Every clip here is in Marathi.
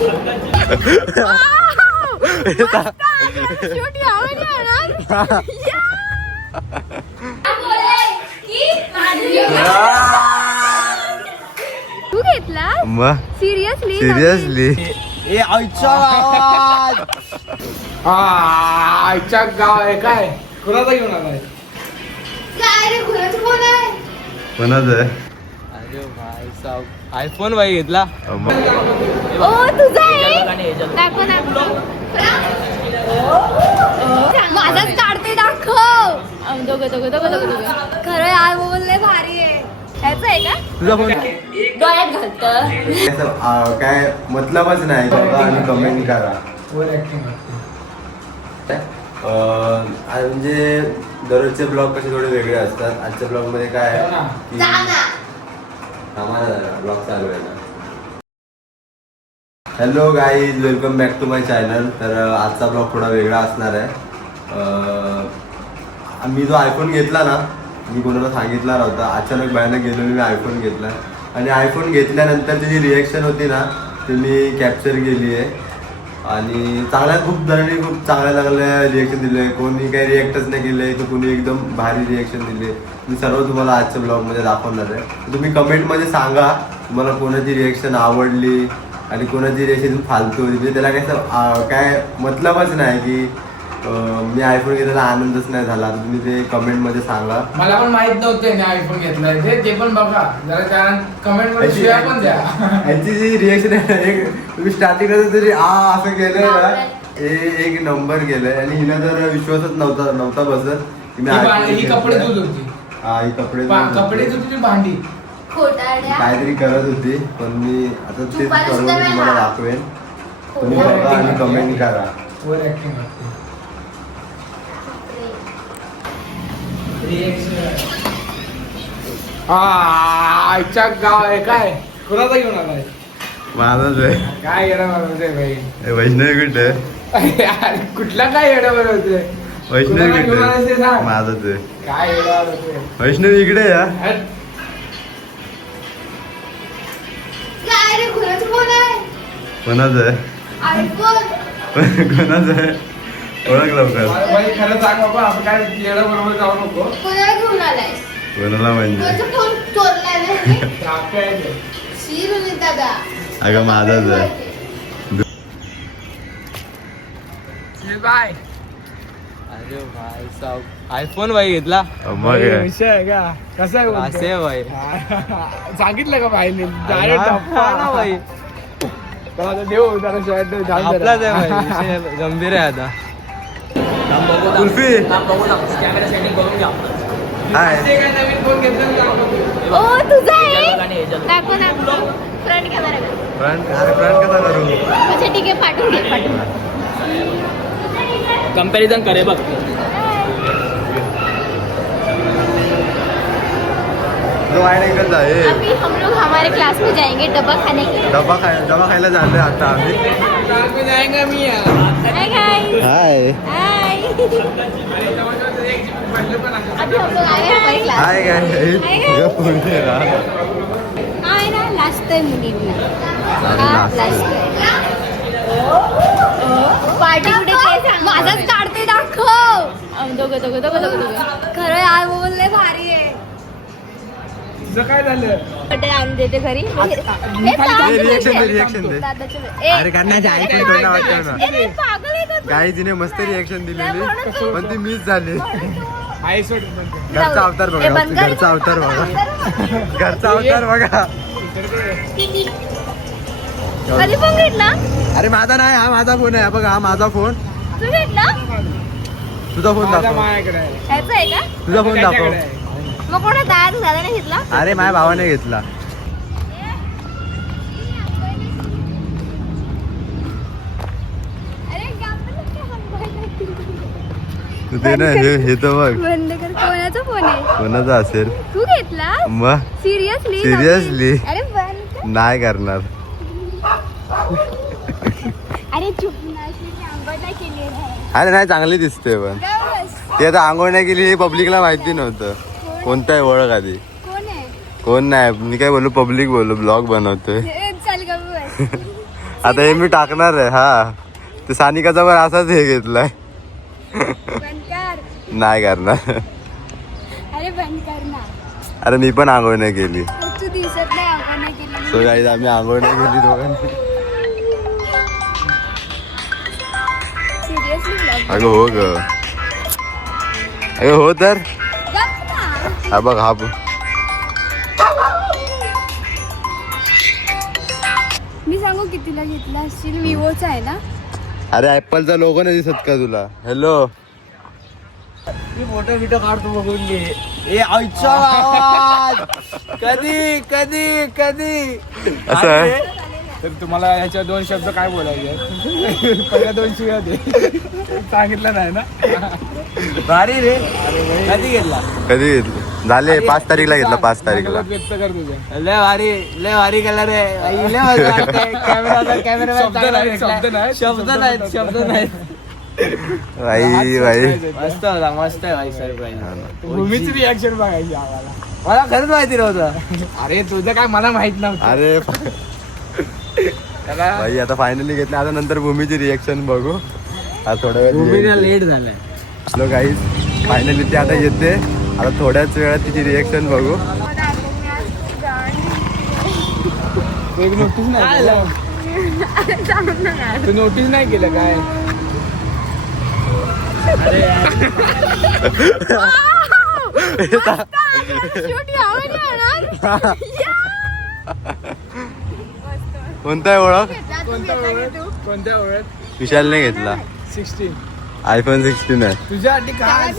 तू घेतला मग? सिरियसली सिरियसली आईच्या गाव आहे काय? कुणाचा घेऊन आलाय? कोणाचं आहे? अरे भाई साहब आयफोन भाई घेतला. ओ तुझा आहे? दाखव दाखव. माझाच काढते दाखव. दोघं दोघं दोघं दोघं दोघं. खरं यार बोलले भारी आहे. ह्याचं आहे का? तुझा फोन डोळ्यात घालतं. काय मतलबच नाही बघा आणि कमेंट करा. म्हणजे दररोजचे ब्लॉग कसे थोडे वेगळे असतात. आजच्या ब्लॉग मध्ये काय आहे की ब्लॉग चालू आहे ना. Hello guys, welcome back to my channel. तर आजचा ब्लॉग थोडा वेगळा असणार आहे. मी जो आयफोन घेतला ना, मी कोणाला सांगितला नव्हता. अचानक बाहेर गेलो मी आयफोन घेतला आणि आयफोन घेतल्यानंतर जी रिएक्शन होती ना ती मी कॅप्चर केली आहे. आणि खूप जणांनी खूप चांगल्या रिएक्शन दिले. कोणी काही रिएक्टच नाही केले तर कोणी एकदम भारी रिएक्शन दिले. मी सर्व तुम्हाला आजच्या ब्लॉगमध्ये दाखवणार आहे. तुम्ही कमेंटमध्ये सांगा तुम्हाला कोणाची रिएक्शन आवडली आणि कोणाची रिएक्शन फालतू होती. म्हणजे त्याला काय मतलबच नाही की मी आयफोन घेतलेला आनंदच नाही झाला. तुम्ही ते कमेंटमध्ये सांगा. मला पण माहित नव्हते मी आयफोन घेतलाय ते पण बघा जरा कमेंट मध्ये शिवाय पण द्या. यांची जी रिएक्शन आहे तुम्ही स्टार्टिंगला तरी असं केलंय ना, एक नंबर केलंय. आणि हिला तर विश्वासच नव्हता बसत की मी ही कपडे धुत होती. ही कपडे धुत होती भांडी काहीतरी करत होती. पण मी आता तेच करून तुम्हाला दाखवेन. तुम्ही बघा आणि कमेंट करा. ओव्हर ऍक्टिंग करते. आईच्या गाव आहे काय? कुणाचा घेऊन आलाय? माझाच आहे. काय येणं बनवते भाई? वैष्णवी कुठे? कुठला काय येणं बनवते? वैष्णवी कुठे? माझाच आहे. काय येणं बनवते? वैष्णवी इकडे या. कोणाचं आहे? कोणाचं आहे? ओळख लवकर. खरं सांग बाबा, आपण काय येणं बनवलं जाऊ नको. कोणाला म्हणजे? अगं माझाच आहे. बाय. अरे भाई साहब आयफोन भाई घेतला. मग विषय आहे का? कसा आहे असे भाई? सांगितलं का भाईने? भाई देऊ गंभीर आहे आता. कुल्फी हाय. नवीन फोन घेतला. ओ तुझा आहे? दाखव दाखव. फ्रंट कॅमेरा फ्रंट कसा करू? अच्छा ठीक आहे, पाठवून घे पाठवून. कंपैरिजन करे बघ. अभी हम लोग हमारे क्लास में जाएंगे डब्बा खाने के लिए. डब्बा खायला जाते आता आम्ही. जाएंगे मी. हाय गाइस. हाय हाय. अभी हम लोग आए हमारे क्लास. हाय गाइस. हाय ना लास्ट टाइम मुलींना. लास्ट पार्टी कुठे ते सांग. माझाच काढते दाखव. दोघं दोघं दोघं दोघं दोघं. खरं यार बोलले भारी आहे. तुझं काय झालं? आणून देते घरी. रिएक्शन दे. अरे करण्याच्या ऐकून थोडं वाटतं ना. काही तिने मस्त रिएक्शन दिलेली पण ती मिस झाली. घरचा अवतार बघा. घरचा अवतार बघा. घरचा अवतार बघा. कधी फोन घेतला? अरे माझा नाही, हा माझा फोन आहे. बघा हा माझा फोन. तू घेतला? तुझा फोन दाखव. ह्याचा आहे का? तुझा फोन दाखव. मग कोणा दादाने घेतला? अरे माझ्या भावाने घेतला. ते ना हे तर बघ. कोणाचा फोन आहे? कोणाचा असेल? तू घेतला? मग सिरियसली नाही करणार. अरे चुप नाही. अरे नाही चांगली दिसते पण ते आता आंघोळ नाही केली. पब्लिकला माहिती नव्हतं कोणता आहे ओळख आधी. कोण नाही. मी काय बोलू पब्लिक बोलू. ब्लॉग बनवतोय. आता हे मी टाकणार आहे. हा ते सानिकाचा पण असाच हे घेतलाय. बंद कर. नाही करणार. अरे बंद कर ना. अरे मी पण आंघोळ नाही केली. तू दिसत नाही आपण नाही केलं. सो गाईज आम्ही आंघोळ नाही केली दोघांनी. सिरियसली अगं हो ग. अगं हो तर. हा बघ हा बघ. मी सांगू कितीला घेतला असशील? विवोचा आहे ना? अरे ऍपलचा लोगो नाही दिसत का तुला? हॅलो मी फोटो बिटो काढतो बघून घे. ए आईचा आवाज. कधी कधी कधी असं आहे. तर तुम्हाला ह्याच्या 2 शब्द काय बोलायचे? पहिल्या 2 शिव्या दे. सांगितलं नाही ना. भारी रे. कधी घेतला? कधी घेतलं? झाले 5 तारीखला घेतला. 5 तारीखला. व्यक्त कर तुझ्या. लय भारी कलर आहे. लय मजा वाटते. कॅमेरा शब्द नाहीत. बाई मस्त होता. मस्त आहे भाई सरप्राईज. भूमीची रिॲक्शन बघायची आम्हाला. मला खरंच माहिती नव्हतं. अरे तुझं काय मला माहित नव्हतं. अरे भाई आता फायनली घेतलं. आता नंतर भूमीची रिएक्शन बघू. आता थोड्या वेळ लेट झालाय. हॅलो गाईज फायनली ती आता येते. आता थोड्याच वेळात तिची रिएक्शन बघू. एक नोटीस नाही. तू नोटीस नाही केलं काय? कोणता आहे ओळख? कोणत्या ओळख? विशालने घेतला 16 आयफोन 16 आहे. तुझ्यासाठी काय?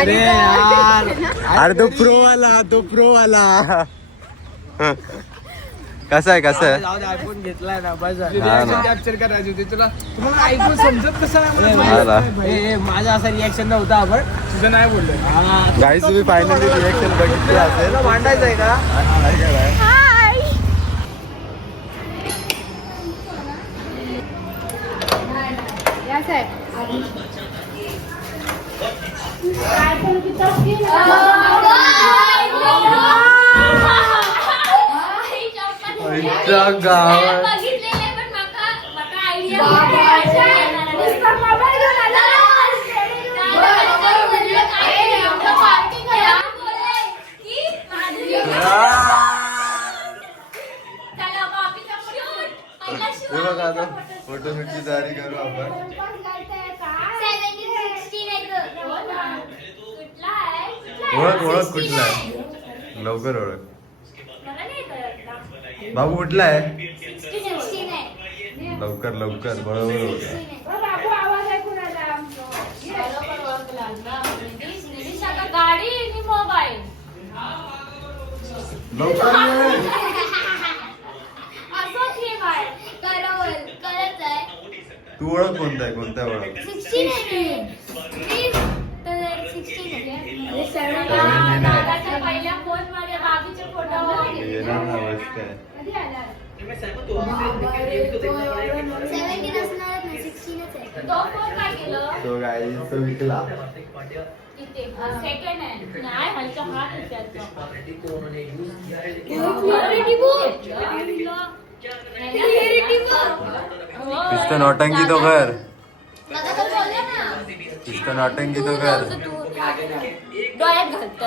अरे यार. अरे तो प्रो वाला कसा आहे आयफोन घेतलाय ना बस. हा ना. कॅप्चर करायची होती तुला. तुम्हाला आयफोन समजत कसं हा नाही? माझा असा रिॲक्शन नव्हता. आपण तुझं नाही बोललं. गाईज तुम्ही फायनली रिएक्शन बघितली असेल. भांडायचं आहे का? फोटो शूटची तयारी करू आपण. ओळख कुठला आहे? लवकर ओळख. बाबू कुठला आहे? लवकर बरोबर ओळख. गाडी आणि मोबाईल लवकर तू ओळख कोणता ओळख? 16 पहिल्या फोन मध्ये बाबीचे फोटो येणार ना मस्त आहे. तो फोन काय केलं? तो गाईज तो विकला. सेकंड हँड नाही ह्याचा हात इष्ट नौटंकी तो कर. इष्ट नौटंकी तो कर. डोळ्यात घालत